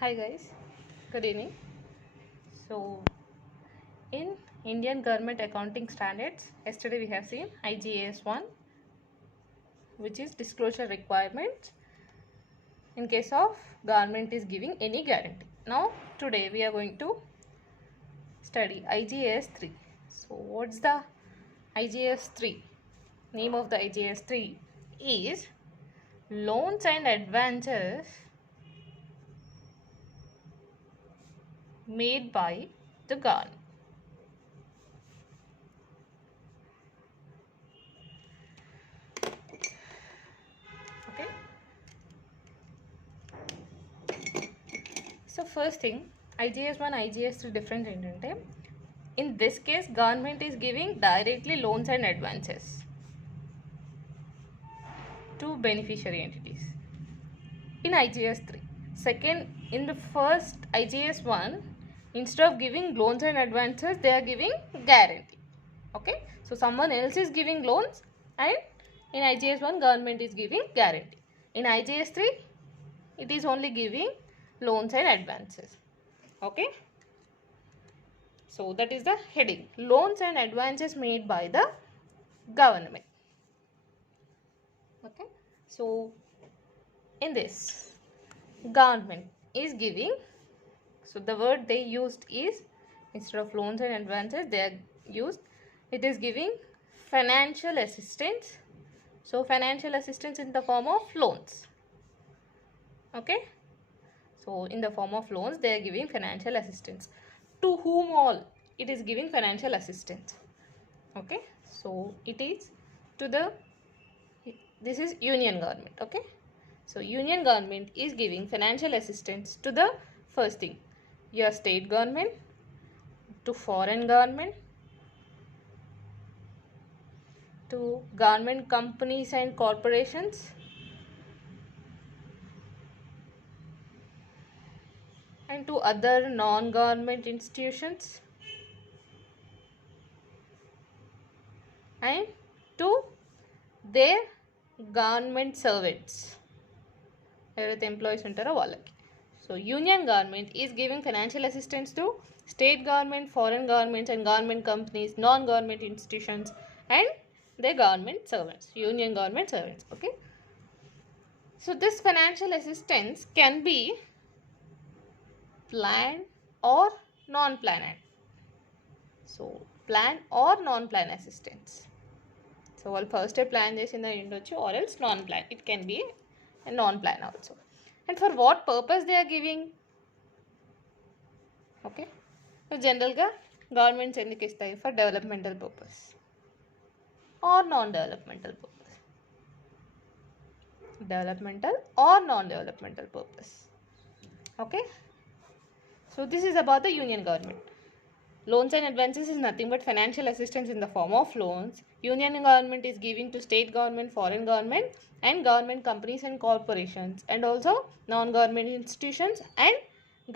Hi guys, good evening. So, in Indian Government Accounting Standards, yesterday we have seen IGAS 1, which is disclosure requirements in case of government is giving any guarantee. Now, today we are going to study IGAS 3. So, what's the IGAS 3? Name of the IGAS 3 is Loans and Advances made by the government. Okay. So first thing, IGS 1, IGS 3 different ఏంటంటే in this case government is giving directly loans and advances to beneficiary entities in IGS 3. Second, in the first IGS 1, instead of giving loans and advances, they are giving guarantee. Okay, so someone else is giving loans, and in IGS 1 government is giving guarantee. In IGS 3 it is only giving loans and advances. Okay, so that is the heading, loans and advances made by the government. Okay, so in this government is giving, so the word they used is, instead of loans and advances they are used, it is giving financial assistance. So financial assistance in the form of loans. Okay, so in the form of loans they are giving financial assistance. To whom all it is giving financial assistance? Okay, so it is to the, this is union government. Okay, so union government is giving financial assistance to the first thing, your state government, to foreign government, to government companies and corporations, and to other non-government institutions, and to their government servants, ఎవరైతే employees ఉంటారో వాళ్ళకి. So union government is giving financial assistance to state government, foreign governments and government companies, non government institutions and their government servants, union government servants. Okay, so this financial assistance can be planned or non-planned. So plan or non-plan assistance. So వాళ్ళు first plan చేసింది ఉండొచ్చు, or else non-plan, it can be a non-plan also. And for what purpose they are giving? Okay, so జనరల్గా governments ఎందుకు ఇస్తాయి? For developmental purpose or non-developmental purpose. Developmental or non-developmental purpose. Okay, so this is about the union government. Loans and advances is nothing but financial assistance in the form of loans. Union government is giving to state government, foreign government and government companies and corporations, and also non-government institutions and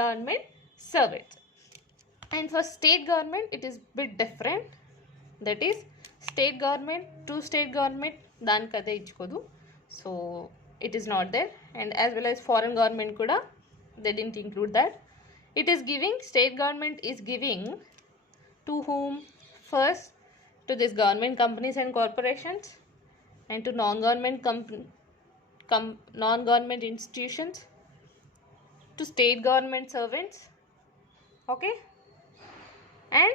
government servants. And for state government it is bit different, that is state government to state government దానికదే ఇచ్చుకోదు, so it is not there. And as well as foreign government kuda they didn't include that. It is giving, state government is giving to whom? First to this government companies and corporations, and to non-government institutions, to state government servants. Okay, and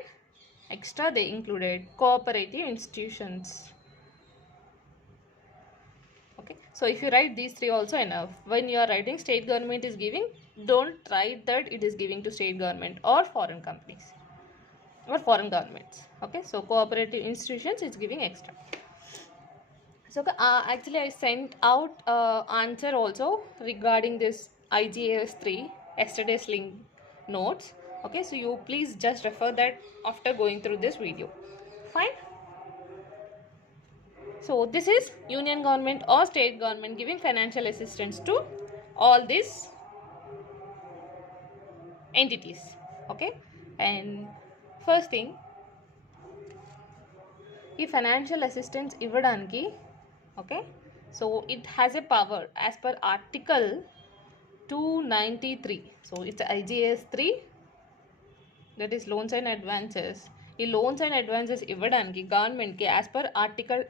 extra they included cooperative institutions. Okay, so if you write these three also enough. When you are writing state government is giving, don't write that it is giving to state government or foreign companies or foreign governments. Okay, so cooperative institutions is giving extra. So actually I sent out answer also regarding this IGAS 3 yesterday's link notes. Okay, so you please just refer that after going through this video. Fine. So this is union government or state government giving financial assistance to all these entities. Okay, and first thing, ఈ financial assistance ఇవ్వడానికి, okay, so it has a power as per article 293. So it's IGS 3, that is loans and advances. ఈ loans and advances ఇవ్వడానికి గవర్నమెంట్కి as per article,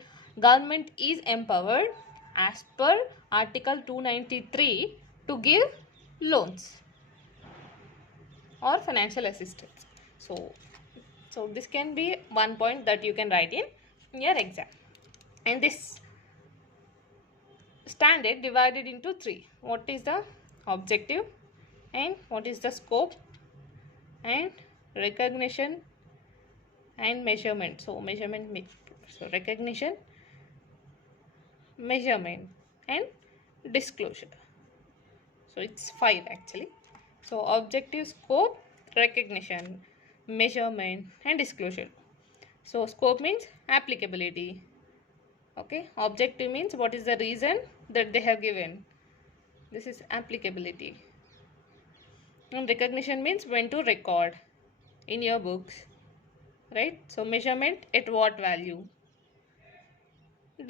government is empowered as per article 293 to give loans or financial assistance. So this can be one point that you can write in your exam. And this standard divided into 3. What is the objective, and what is the scope, and recognition and measurement. So recognition, measurement and disclosure. So it's 5 actually. So objective, scope, recognition, measurement and disclosure. So scope means applicability. Okay, objective means what is the reason that they have given. This is applicability. And recognition means when to record in your books, right? So measurement, at what value.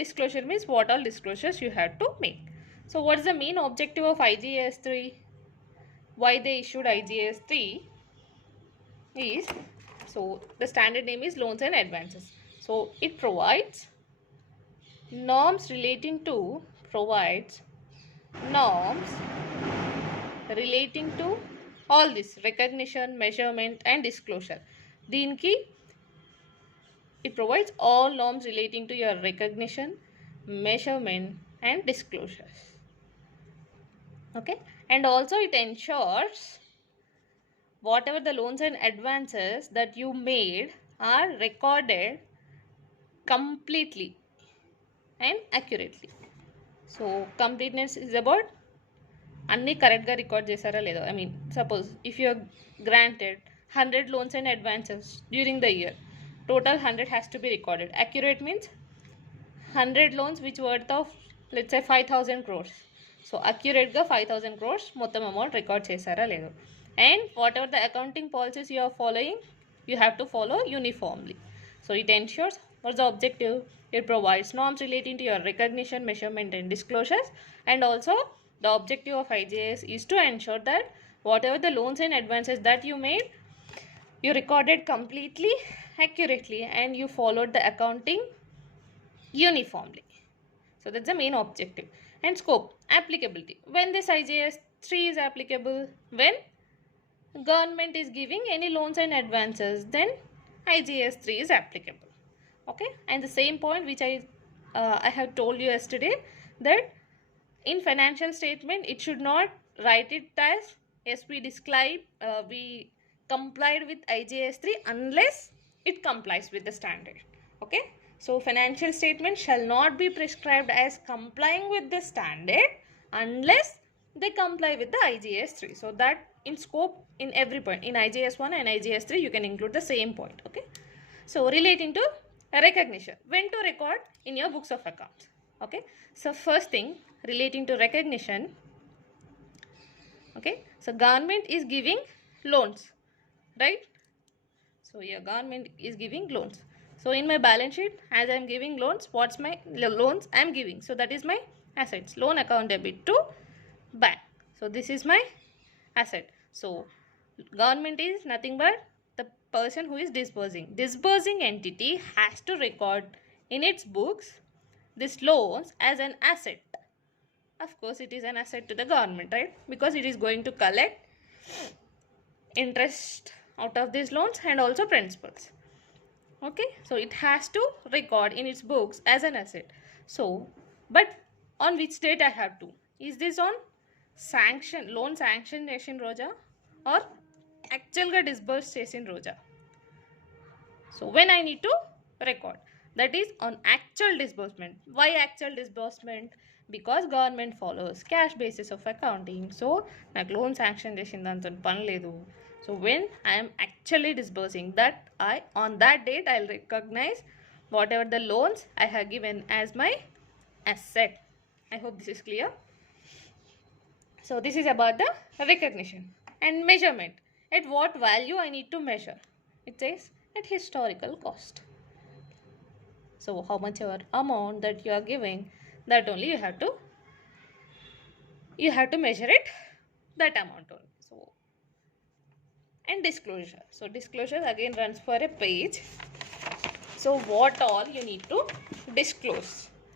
Disclosure means what all disclosures you have to make. So what is the main objective of IGS 3? Why they issued IGS 3 is, so the standard name is loans and advances. So it provides norms relating to all this recognition, measurement and disclosure. Deenki it provides all norms relating to your recognition, measurement and disclosures. Okay, and also it ensures whatever the loans and advances that you made are recorded completely and accurately. So completeness is about అన్నీ కరెక్ట్గా record చేశారా లేదో. I mean suppose if you granted 100 loans and advances during the year, total 100 has to be recorded. Accurate means 100 loans which worth of let's say 5,000 crores. So అక్యురేట్గా 5,000 crores మొత్తం amount record చేశారా లేదు. And whatever the accounting policies you are following, you have to follow uniformly. So it ensures what's the objective? It provides norms relating to your recognition, measurement and disclosures. And also the objective of IGS is to ensure that whatever the loans and advances that you made, you recorded completely accurately and you followed the accounting uniformly. So that's the main objective. And scope, applicability. When this IGS 3 is applicable, when government is giving any loans and advances, then IGS 3 is applicable. Okay, and the same point which I have told you yesterday, that in financial statement it should not write it as yes we complied with IGS 3 unless it complies with the standard. Okay, so financial statement shall not be prescribed as complying with the standard unless they comply with the IGS 3. So that in scope, in every point, in IGS 1 and IGS 3 you can include the same point. Okay, so relating to recognition, when to record in your books of accounts. Okay, so first thing relating to recognition. Okay, so government is giving loans, right? So your government is giving loans. So in my balance sheet, as I am giving loans, what's my loans I am giving? So that is my assets, loan account debit to bank. So this is my asset. So government is nothing but the person who is disbursing entity has to record in its books this loans as an asset. Of course it is an asset to the government, right? Because it is going to collect interest out of these loans and also principals. Okay, so it has to record in its books as an asset. So but on which date I have to? Is this on loan sanction చేసిన రోజా or actualగా disburse చేసిన రోజా? So when I need to record, that is on actual disbursement. Why actual disbursement? Because government follows cash basis of accounting. So నాకు loan sanction చేసిన దాంతో పని లేదు. So when I am actually disbursing, that on that date I'll recognize whatever the loans I have given as my asset. I hope this is clear. So this is about the recognition. And measurement, at what value I need to measure? It says at historical cost. So how much ever amount that you are giving, that only you have to measure it that amount only. So, and disclosure. So disclosure again runs for a page. So what all you need to disclose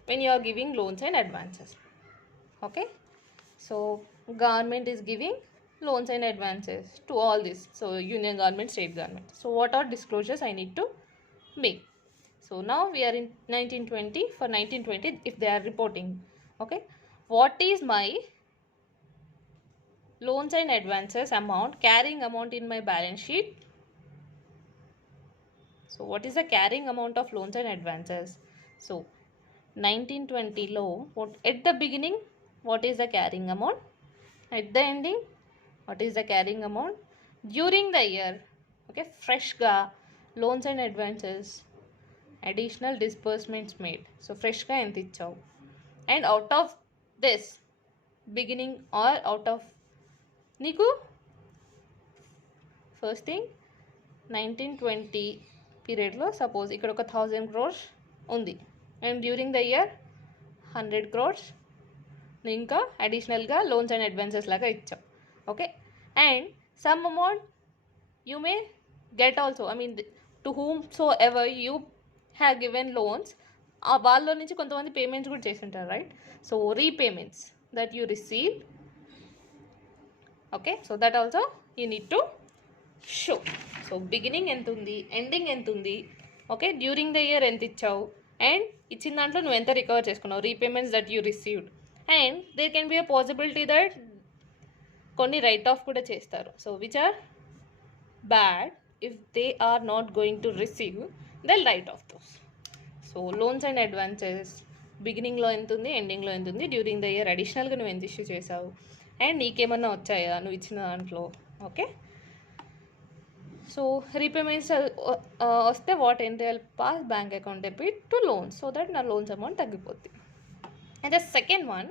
when you are giving loans and advances. Okay. So government is giving loans and advances to all this. So union government, state government. So what are disclosures I need to make? So now we are in 1920. For 1920, if they are reporting, okay, what is my loans and advances amount, carrying amount in my balance sheet? So what is the carrying amount of loans and advances? So 1920 low, what at the beginning, what is the carrying amount? At the ending, what is the carrying amount? During the year, okay, fresh ga loans and advances, additional disbursements made. So fresh ga ent ichavu. And out of this beginning or out of నీకు first thing 1920 పీరియడ్లో suppose ఇక్కడ ఒక 1000 crores ఉంది and during the year 100 crores ఇంకా అడిషనల్గా loans and advances లాగా ఇచ్చాం. Okay, and some amount you may get also, I mean to whom so ever you have given loans, ఆ వాళ్ళలో నుంచి కొంతమంది పేమెంట్స్ కూడా చేసి ఉంటారు, right? So repayments that you receive. Okay, so that also you need to show. So beginning ఎంత ఉంది, ending ఎంత ఉంది, ఓకే, డ్యూరింగ్ ద ఇయర్ ఎంత ఇచ్చావు, అండ్ ఇచ్చిన దాంట్లో నువ్వు ఎంత రికవర్ చేసుకున్నావు, repayments that you received. And there can be a possibility that కొన్ని రైట్ ఆఫ్ కూడా చేస్తారు. So which are bad, if they are not going to receive they'll write off those. So loans and advances బిగినింగ్లో ఎంత ఉంది, ఎండింగ్లో ఎంత ఉంది, during the year అడిషనల్గా నువ్వు ఎంత ఇష్యూ చేసావు, అండ్ నీకేమన్నా వచ్చాయా నువ్వు ఇచ్చిన దాంట్లో. ఓకే, సో రీపేమెంట్స్ వస్తే what entail pass bank account debit to loans, so that నా లోన్స్ అమౌంట్ తగ్గిపోద్ది. And the second one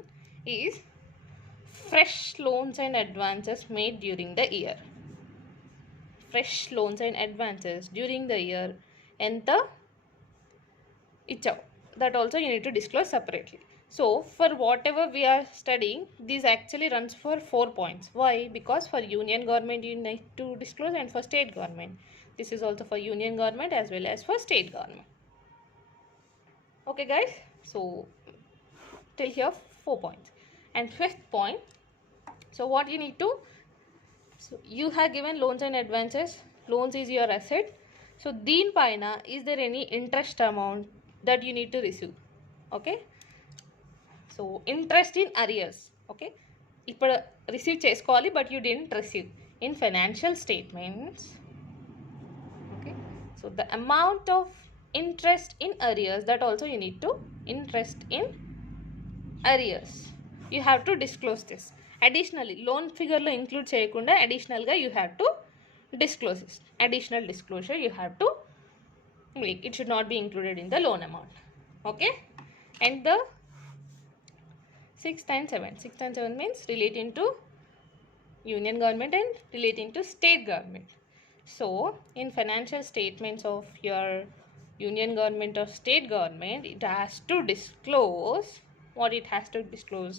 is fresh loans and advances made during the year. Fresh loans and advances during the year ఎంత ఇచ్చావు, that also you need to disclose separately. So for whatever we are studying, this actually runs for 4 points. Why? Because for union government you need to disclose, and for state government this is also for union government as well as for state government. Okay guys, so till here 4 points. And fifth point, so what you need to, so you have given loans and advances, loans is your asset, so deen paina is there any interest amount that you need to receive? Okay, so interest in arrears, okay, ఇప్పుడు receive చేసుకోవాలి but you don't receive in financial statements. Okay, so the amount of interest in arrears, that also you need to interest in arrears you have to disclose this. Additionally loan ఫిగర్లో include చేయకుండా అడిషనల్గా you have to disclose this. Additional disclosure you have to make. It should not be included in the loan amount. Okay, and the 6th and 7th means relating to union government and relating to state government. So in financial statements of your union government or state government, it has to disclose what it has to disclose: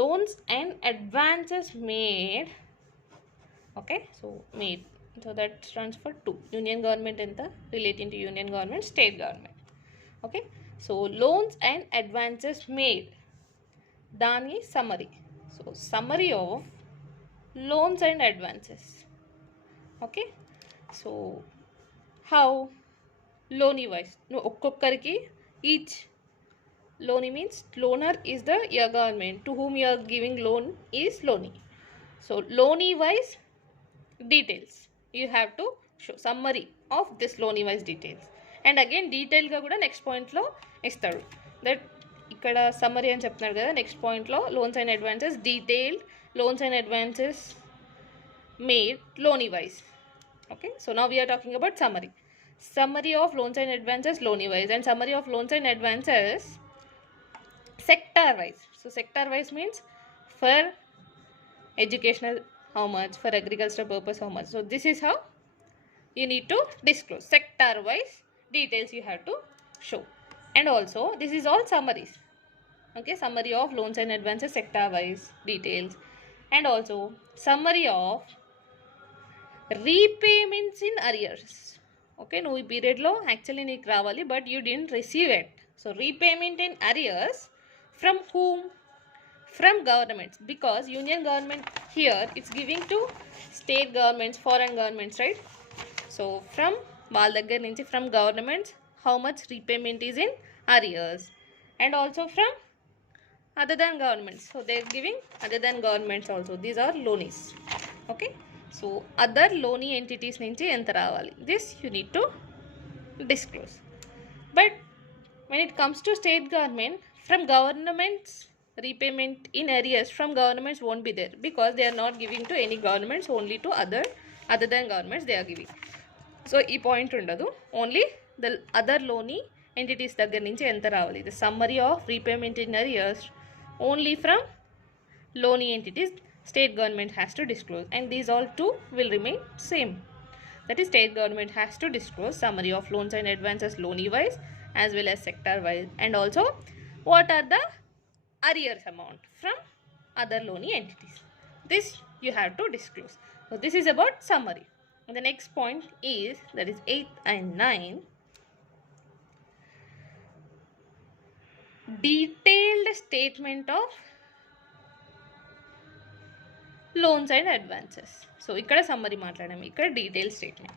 loans and advances made. Okay, so made, so that stands for 2. Union government and the relating to union government, state government. Okay, so loans and advances made, dani summary. So summary of loans and advances. Okay, so how? Loany wise, no, okkokariki each. Loany means loaner is the your government to whom you are giving loan is loany. So loany wise details you have to show, summary of this loan wise details. And again detail ga kuda next point lo istadu, that ikkada summary ani cheptunnadu kada, next point lo loans and advances detailed loans and advances made loan wise. Okay, so now we are talking about summary of loans and advances loan wise, and summary of loans and advances sector wise. So sector wise means for educational how much, for agricultural purpose how much. So this is how you need to disclose. Sector wise details you have to show. And also this is all summaries. Okay, summary of loans and advances sector wise details, and also summary of repayments in arrears. Okay, no period lo actually నీకు రావాలి, but you didn't receive it. So repayment in arrears from whom? From governments, because union government here it's giving to state governments, foreign governments, right? So from వాళ్ళ దగ్గర నుంచి, from governments, how much repayment is in arrears, and also from other than governments. So they're giving other than governments also. These are loanies. Okay, so other loanee entities నుంచి ఎంత రావాలి, this you need to disclose. But when it comes to state government, from governments, repayment in arrears from governments won't be there, because they are not giving to any governments, only to other than governments they are giving. So ఈ point ఉండదు, only the other Loni entities దగ్గర నుంచి ఎంత రావాలి, the summary of repayment in arrears only from loanee entities state government has to disclose, and these all two will remain same. That is, state government has to disclose summary of loans and advances loanee wise as well as sector wise, and also what are the arrears amount from other loanee entities. This you have to disclose. So this is about summary. And the next point is, that is 8 and 9, detailed statement of loans and advances. So ikkada summary maatladam, ikkada detailed statement.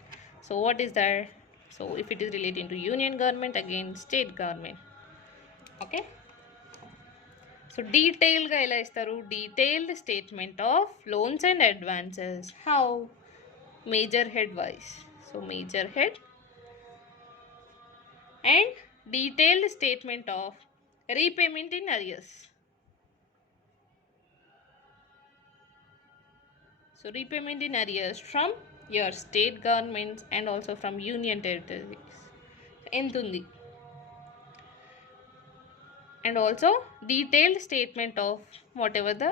So what is that? So if it is relating to union government, again state government. Okay, so detail ga ela istaru, detailed statement of loans and advances. How? Major head wise. So major head and detailed statement of repayment in arrears. So repayment in arrears from your state governments and also from union territories. Entundi. And also detailed statement of whatever the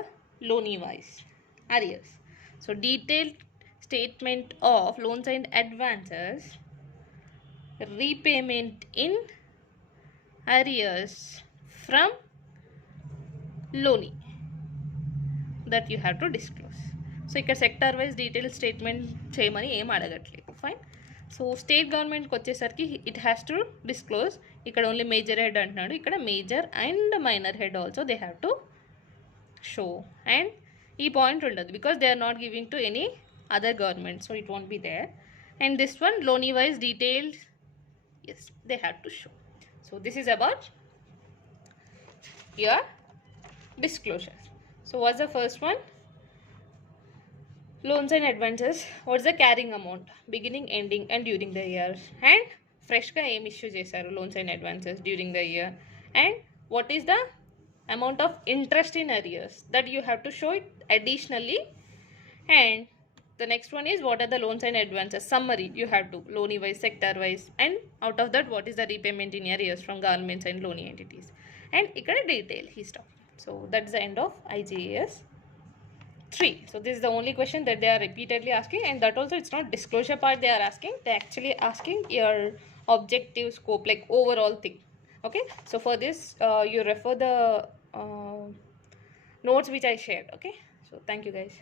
loanee wise arrears. So detailed statement of loans and advances, repayment in arrears from loanee, that you have to disclose. So ఇక్కడ sector wise detail statement చేయమని ఏం అడగట్లేదు. Fine. So state గవర్నమెంట్కి వచ్చేసరికి it has to disclose. ఇక్కడ only major head అంటున్నాడు, ఇక్కడ major and minor head also they have to show. And ఈ పాయింట్ ఉండదు, because they are not giving to any other government, so it won't be there. And this one loanee wise detailed, yes, they have to show. So this is about your disclosure. So what's the first one? Loans and advances. What's the carrying amount, beginning, ending and during the year, and fresh ga em issue chesaru loans and advances during the year, and what is the amount of interest in arrears, that you have to show it additionally. And the next one is, what are the loans and advances summary, you have to loanee wise, sector wise, and out of that what is the repayment in arrears from governments and loanee entities, and ikkada detail he stopped. So that's the end of IGAS 3. So this is the only question that they are repeatedly asking, and that also it's not disclosure part they are asking, they actually asking your objective scope, like overall thing. Okay, so for this you refer the notes which I shared. Okay, so thank you guys.